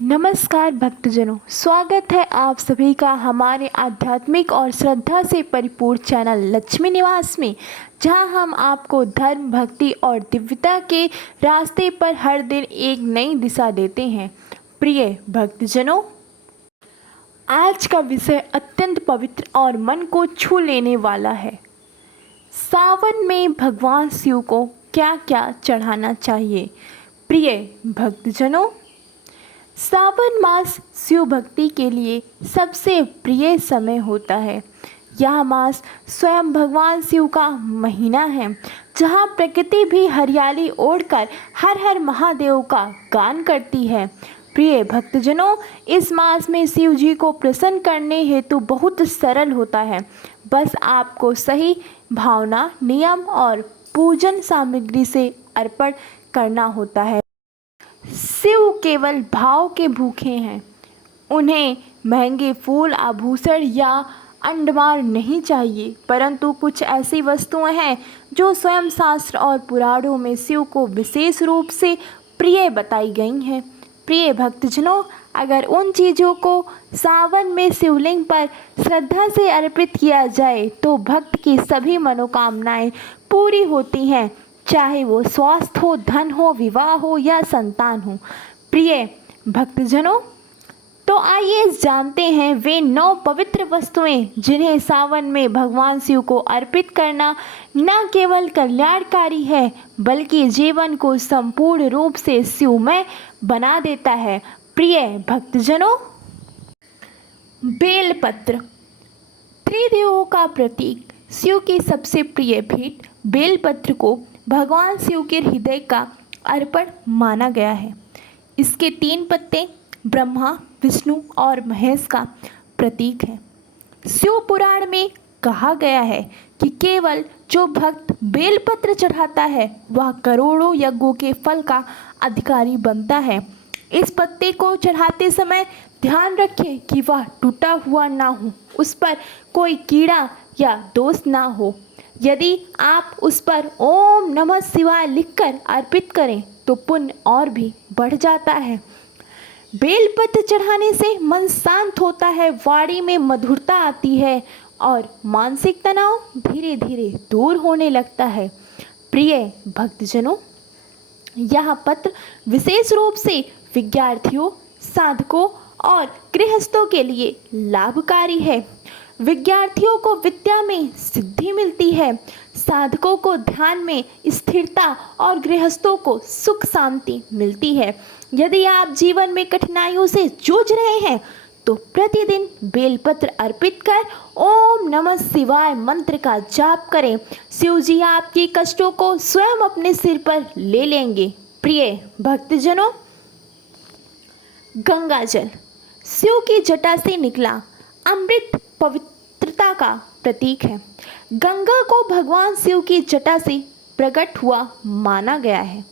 नमस्कार भक्तजनों, स्वागत है आप सभी का हमारे आध्यात्मिक और श्रद्धा से परिपूर्ण चैनल लक्ष्मी निवास में, जहां हम आपको धर्म, भक्ति और दिव्यता के रास्ते पर हर दिन एक नई दिशा देते हैं। प्रिय भक्तजनों, आज का विषय अत्यंत पवित्र और मन को छू लेने वाला है। सावन में भगवान शिव को क्या क्या चढ़ाना चाहिए। प्रिय भक्तजनों, सावन मास शिव भक्ति के लिए सबसे प्रिय समय होता है। यह मास स्वयं भगवान शिव का महीना है, जहाँ प्रकृति भी हरियाली ओढ़कर हर हर महादेव का गान करती है। प्रिय भक्तजनों, इस मास में शिव जी को प्रसन्न करने हेतु बहुत सरल होता है। बस आपको सही भावना, नियम और पूजन सामग्री से अर्पण करना होता है। शिव केवल भाव के भूखे हैं। उन्हें महंगे फूल, आभूषण या अंडमार नहीं चाहिए, परंतु कुछ ऐसी वस्तुएं हैं जो स्वयं शास्त्र और पुराणों में शिव को विशेष रूप से प्रिय बताई गई हैं। प्रिय भक्तजनों, अगर उन चीज़ों को सावन में शिवलिंग पर श्रद्धा से अर्पित किया जाए तो भक्त की सभी मनोकामनाएं पूरी होती हैं, चाहे वो स्वास्थ्य हो, धन हो, विवाह हो या संतान हो। प्रिय भक्तजनों, तो आइए जानते हैं वे 9 पवित्र वस्तुएं जिन्हें सावन में भगवान शिव को अर्पित करना न केवल कल्याणकारी है, बल्कि जीवन को संपूर्ण रूप से शिवमय बना देता है। प्रिय भक्तजनों, बेलपत्र त्रिदेवों का प्रतीक, शिव की सबसे प्रिय भेंट बेलपत्र को भगवान शिव के हृदय का अर्पण माना गया है। इसके 3 पत्ते ब्रह्मा, विष्णु और महेश का प्रतीक है। शिव पुराण में कहा गया है कि केवल जो भक्त बेलपत्र चढ़ाता है वह करोड़ों यज्ञों के फल का अधिकारी बनता है। इस पत्ते को चढ़ाते समय ध्यान रखें कि वह टूटा हुआ ना हो, उस पर कोई कीड़ा या दोष ना हो। यदि आप उस पर ओम नमः शिवाय लिखकर अर्पित करें तो पुण्य और भी बढ़ जाता है। बेलपत्र चढ़ाने से मन शांत होता है, वाणी में मधुरता आती है और मानसिक तनाव धीरे धीरे दूर होने लगता है। प्रिय भक्तजनों, यह पत्र विशेष रूप से विद्यार्थियों, साधकों और गृहस्थों के लिए लाभकारी है। विद्यार्थियों को विद्या में सिद्धि मिलती है, साधकों को ध्यान में स्थिरता और गृहस्थों को सुख शांति मिलती है। यदि आप जीवन में कठिनाइयों से जूझ रहे हैं तो प्रतिदिन बेलपत्र अर्पित कर ओम नमः शिवाय मंत्र का जाप करें। शिव जी आपके कष्टों को स्वयं अपने सिर पर ले लेंगे। प्रिय भक्तजनों, गंगा जल शिव की जटा से निकला अमृत पवित्रता का प्रतीक है। गंगा को भगवान शिव की जटा से प्रकट हुआ माना गया है,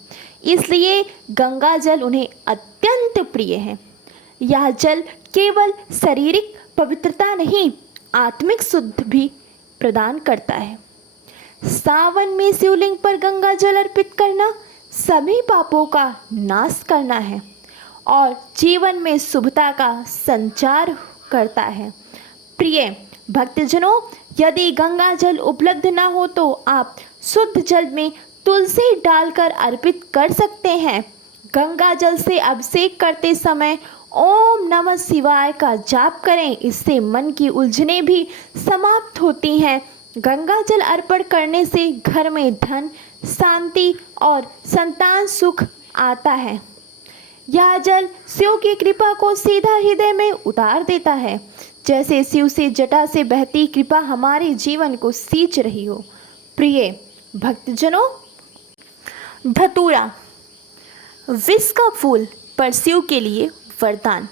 इसलिए गंगा जल उन्हें अत्यंत प्रिय है। यह जल केवल शारीरिक पवित्रता नहीं, आत्मिक शुद्ध भी प्रदान करता है। सावन में शिवलिंग पर गंगा जल अर्पित करना सभी पापों का नाश करना है और जीवन में शुभता का संचार करता है। प्रिय भक्तजनों, यदि गंगा जल उपलब्ध न हो तो आप शुद्ध जल में तुलसी डालकर अर्पित कर सकते हैं। गंगा जल से अभिषेक करते समय ओम नमः शिवाय का जाप करें, इससे मन की उलझनें भी समाप्त होती हैं। गंगा जल अर्पण करने से घर में धन, शांति और संतान सुख आता है। यह जल शिव की कृपा को सीधा हृदय में उतार देता है, जैसे शिव से जटा से बहती कृपा हमारे जीवन को सींच रही हो। प्रिय भक्तजनों, धतूरा विष का फूल पर शिव के लिए वरदान।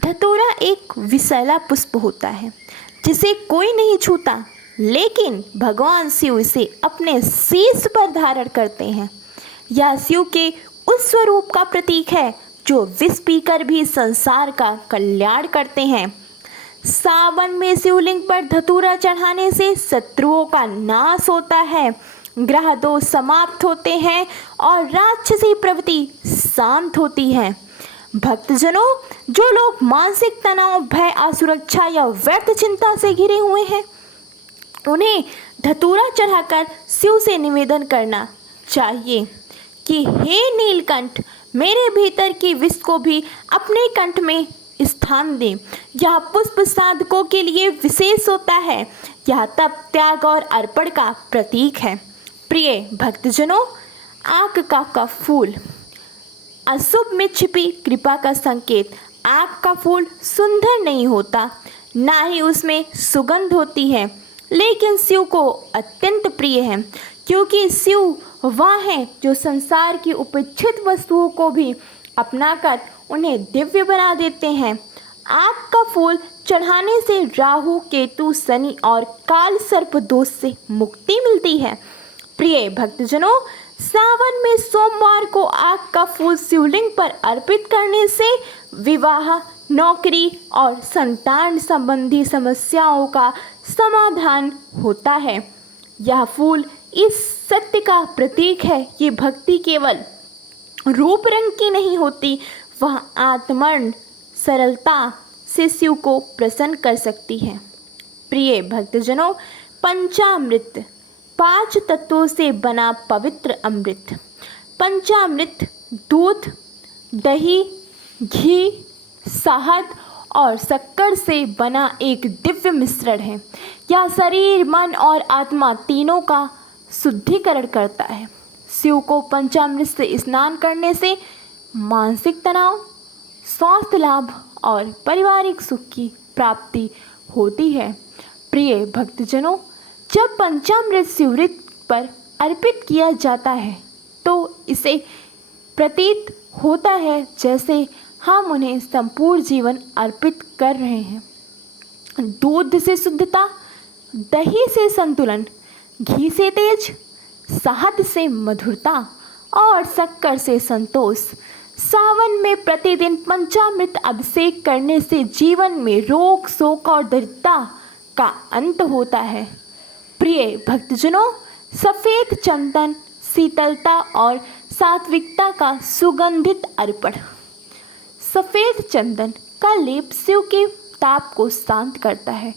धतूरा एक विषैला पुष्प होता है जिसे कोई नहीं छूता, लेकिन भगवान शिव इसे अपने शीश पर धारण करते हैं। यह शिव के उस स्वरूप का प्रतीक है जो विष पीकर भी संसार का कल्याण करते हैं। सावन में शिवलिंग पर धतूरा चढ़ाने से शत्रुओं का नाश होता है, ग्रह दोष समाप्त होते हैं और राक्षसी प्रवृत्ति शांत होती है। भक्तजनों, जो लोग मानसिक तनाव, भय, असुरक्षा या व्यर्थ चिंता से घिरे हुए हैं, उन्हें धतूरा चढ़ाकर शिव से निवेदन करना चाहिए कि हे नीलकंठ, मेरे भीतर की विष को भी अपने कंठ में स्थान दें। यह पुष्प साधकों के लिए विशेष होता है। यह तप, त्याग और अर्पण का प्रतीक है। प्रिय भक्तजनों, आँख का फूल अशुभ में छिपी कृपा का संकेत। आँख का फूल सुंदर नहीं होता, ना ही उसमें सुगंध होती है, लेकिन शिव को अत्यंत प्रिय है, क्योंकि शिव वह है जो संसार की उपेक्षित वस्तुओं को भी अपनाकर उन्हें दिव्य बना देते हैं। आँख का फूल चढ़ाने से राहु, केतु, शनि और काल सर्प दोष से मुक्ति मिलती है। प्रिय भक्तजनों, सावन में सोमवार को आँख का फूल शिवलिंग पर अर्पित करने से विवाह, नौकरी और संतान संबंधी समस्याओं का समाधान होता है। यह फूल इस सत्य का प्रतीक है कि भक्ति केवल रूप रंग की नहीं होती, वह आत्मन सरलता से शिव को प्रसन्न कर सकती है। प्रिय भक्तजनों, पंचामृत 5 तत्वों से बना पवित्र अमृत। पंचामृत दूध, दही, घी, शहद और शक्कर से बना एक दिव्य मिश्रण है। यह शरीर, मन और आत्मा तीनों का शुद्धिकरण करता है। शिव को पंचामृत से स्नान करने से मानसिक तनाव, स्वास्थ्य लाभ और पारिवारिक सुख की प्राप्ति होती है। प्रिय भक्तजनों, जब पंचामृत शिवलिंग पर अर्पित किया जाता है तो इसे प्रतीत होता है जैसे हम उन्हें संपूर्ण जीवन अर्पित कर रहे हैं। दूध से शुद्धता, दही से संतुलन, घी से तेज, शहद से मधुरता और शक्कर से संतोष। सावन में प्रतिदिन पंचामृत अभिषेक करने से जीवन में रोग, शोक और दरिद्रता का अंत होता है। प्रिय भक्तजनों, सफ़ेद चंदन शीतलता और सात्विकता का सुगंधित अर्पण। सफ़ेद चंदन का लेप शिव के ताप को शांत करता है।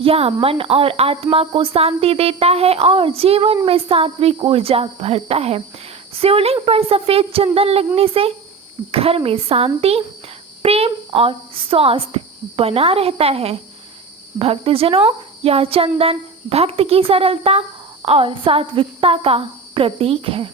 यह मन और आत्मा को शांति देता है और जीवन में सात्विक ऊर्जा भरता है। शिवलिंग पर सफ़ेद चंदन लगने से घर में शांति, प्रेम और स्वास्थ्य बना रहता है। भक्तजनों, यह चंदन भक्त की सरलता और सात्विकता का प्रतीक है।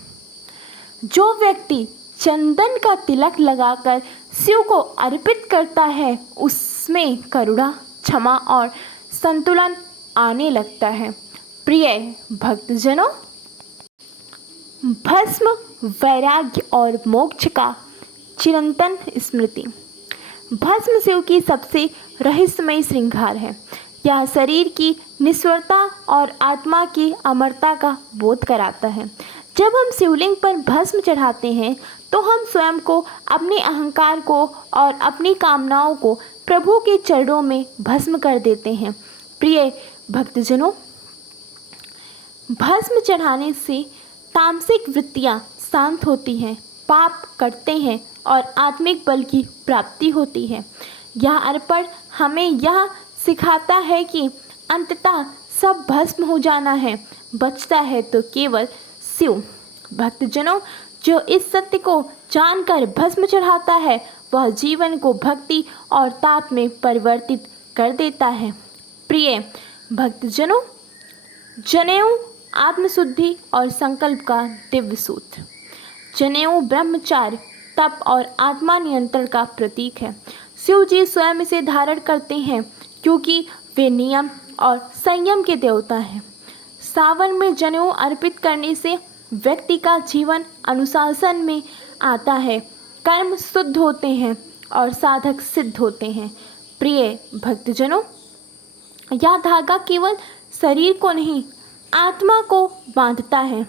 जो व्यक्ति चंदन का तिलक लगाकर शिव को अर्पित करता है, उसमें करुणा, क्षमा और संतुलन आने लगता है। प्रिय भक्तजनों, भस्म वैराग्य और मोक्ष का चिरंतन स्मृति। भस्म शिव की सबसे रहस्यमय श्रृंगार है। यह शरीर की निस्वरता और आत्मा की अमरता का बोध कराता है। जब हम शिवलिंग पर भस्म चढ़ाते हैं तो हम स्वयं को, अपने अहंकार को और अपनी कामनाओं को प्रभु के चरणों में भस्म कर देते हैं। प्रिय भक्तजनों, भस्म चढ़ाने से तामसिक वृत्तियाँ शांत होती हैं, पाप कटते हैं और आत्मिक बल की प्राप्ति होती है। यह अर्पण हमें यह सिखाता है कि अंततः सब भस्म हो जाना है, बचता है तो केवल शिव। भक्तजनों, जो इस सत्य को जानकर भस्म चढ़ाता है वह जीवन को भक्ति और ताप में परिवर्तित कर देता है। प्रिय भक्तजनों, जनेऊ आत्मशुद्धि और संकल्प का दिव्य सूत्र। जनेऊ ब्रह्मचार्य, तप और आत्मा नियंत्रण का प्रतीक है। शिव जी स्वयं इसे धारण करते हैं क्योंकि वे नियम और संयम के देवता हैं। सावन में जनेऊ अर्पित करने से व्यक्ति का जीवन अनुशासन में आता है, कर्म शुद्ध होते हैं और साधक सिद्ध होते हैं। प्रिय भक्तजनों, यह धागा केवल शरीर को नहीं, आत्मा को बांधता है,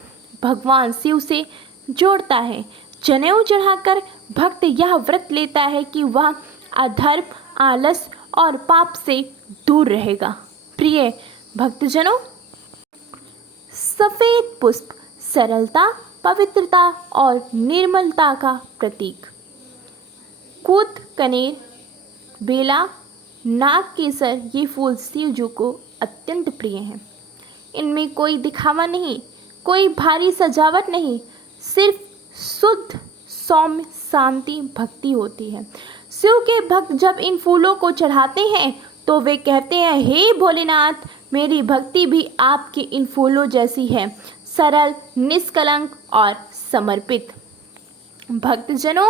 भगवान शिव से जोड़ता है। जनेऊ चढ़ाकर भक्त यह व्रत लेता है कि वह अधर्म, आलस और पाप से दूर रहेगा। प्रिय भक्तजनों, सफ़ेद पुष्प सरलता, पवित्रता और निर्मलता का प्रतीक। कूद कनेर, बेला, नाग केसर ये फूल शिव जी को अत्यंत प्रिय हैं। इनमें कोई दिखावा नहीं, कोई भारी सजावट नहीं, सिर्फ शुद्ध सौम्य शांति भक्ति होती है। शिव के भक्त जब इन फूलों को चढ़ाते हैं तो वे कहते हैं, हे भोलेनाथ, मेरी भक्ति भी आपके इन फूलों जैसी है, सरल, निष्कलंक और समर्पित। भक्तजनों,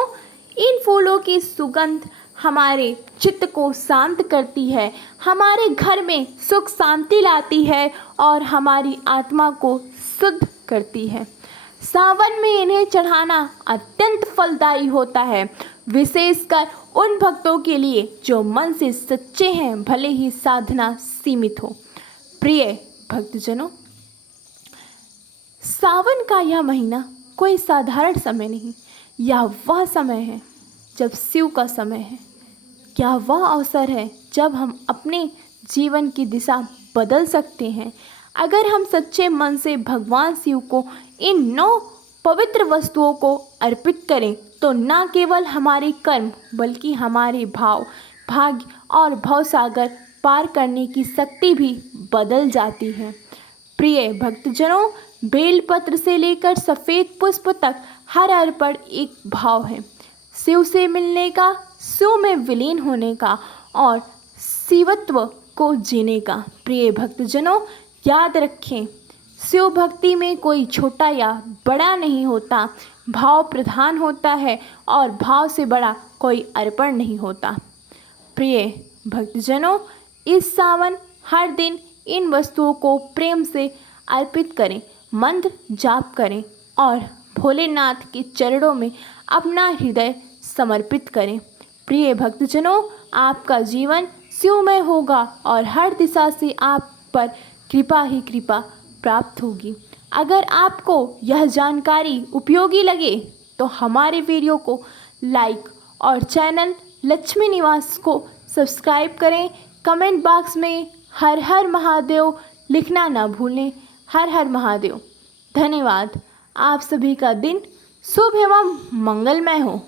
इन फूलों की सुगंध हमारे चित्त को शांत करती है, हमारे घर में सुख शांति लाती है और हमारी आत्मा को शुद्ध करती है। सावन में इन्हें चढ़ाना अत्यंत फलदायी होता है, विशेषकर उन भक्तों के लिए जो मन से सच्चे हैं, भले ही साधना सीमित हो। प्रिय भक्तजनों, सावन का यह महीना कोई साधारण समय नहीं, यह वह समय है जब शिव का समय है। क्या वह अवसर है जब हम अपने जीवन की दिशा बदल सकते हैं। अगर हम सच्चे मन से भगवान शिव को इन 9 पवित्र वस्तुओं को अर्पित करें तो न केवल हमारे कर्म बल्कि हमारे भाव, भाग्य और भवसागर पार करने की शक्ति भी बदल जाती है। प्रिय भक्तजनों, बेलपत्र से लेकर सफ़ेद पुष्प तक हर अर्पण एक भाव है, शिव से मिलने का, शिव में विलीन होने का और शिवत्व को जीने का। प्रिय भक्तजनों, याद रखें, शिव भक्ति में कोई छोटा या बड़ा नहीं होता, भाव प्रधान होता है और भाव से बड़ा कोई अर्पण नहीं होता। प्रिय भक्तजनों, इस सावन हर दिन इन वस्तुओं को प्रेम से अर्पित करें, मंत्र जाप करें और भोलेनाथ के चरणों में अपना हृदय समर्पित करें। प्रिय भक्तजनों, आपका जीवन शिवमय होगा और हर दिशा से आप पर कृपा ही कृपा प्राप्त होगी। अगर आपको यह जानकारी उपयोगी लगे तो हमारे वीडियो को लाइक और चैनल लक्ष्मी निवास को सब्सक्राइब करें। कमेंट बॉक्स में हर हर महादेव लिखना ना भूलें। हर हर महादेव। धन्यवाद। आप सभी का दिन शुभ एवं मंगलमय हो।